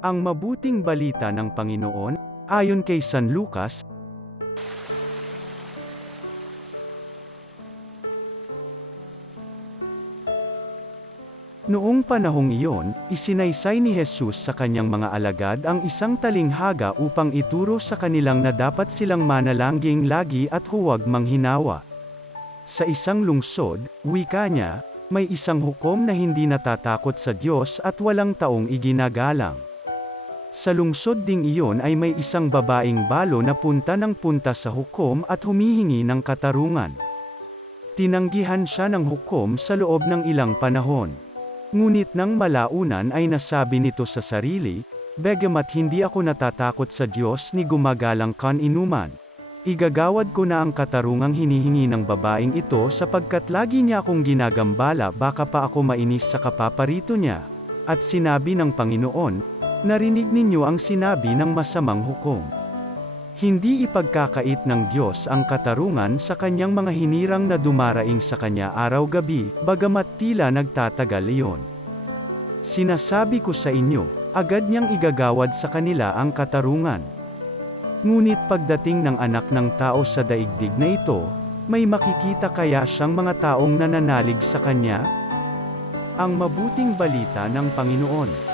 Ang mabuting balita ng Panginoon, ayon kay San Lucas. Noong panahong iyon, isinaysay ni Jesus sa kanyang mga alagad ang isang talinghaga upang ituro sa kanilang na dapat silang manalangin lagi at huwag manghinawa. Sa isang lungsod, wika niya, may isang hukom na hindi natatakot sa Diyos at walang taong iginagalang. Sa lungsod ding iyon ay may isang babaeng balo na punta ng punta sa hukom at humihingi ng katarungan. Tinanggihan siya ng hukom sa loob ng ilang panahon. Ngunit nang malaunan ay nasabi nito sa sarili, "Bagamat hindi ako natatakot sa Diyos ni gumagalang kan-inuman, igagawad ko na ang katarungang hinihingi ng babaeng ito sapagkat lagi niya akong ginagambala baka pa ako mainis sa kapaparito niya." At sinabi ng Panginoon, "Narinig ninyo ang sinabi ng masamang hukom. Hindi ipagkakait ng Diyos ang katarungan sa kanyang mga hinirang na dumaraing sa kanya araw-gabi, bagamat tila nagtatagal iyon. Sinasabi ko sa inyo, agad niyang igagawad sa kanila ang katarungan. Ngunit pagdating ng anak ng tao sa daigdig na ito, may makikita kaya siyang mga taong nananalig sa kanya?" Ang mabuting balita ng Panginoon.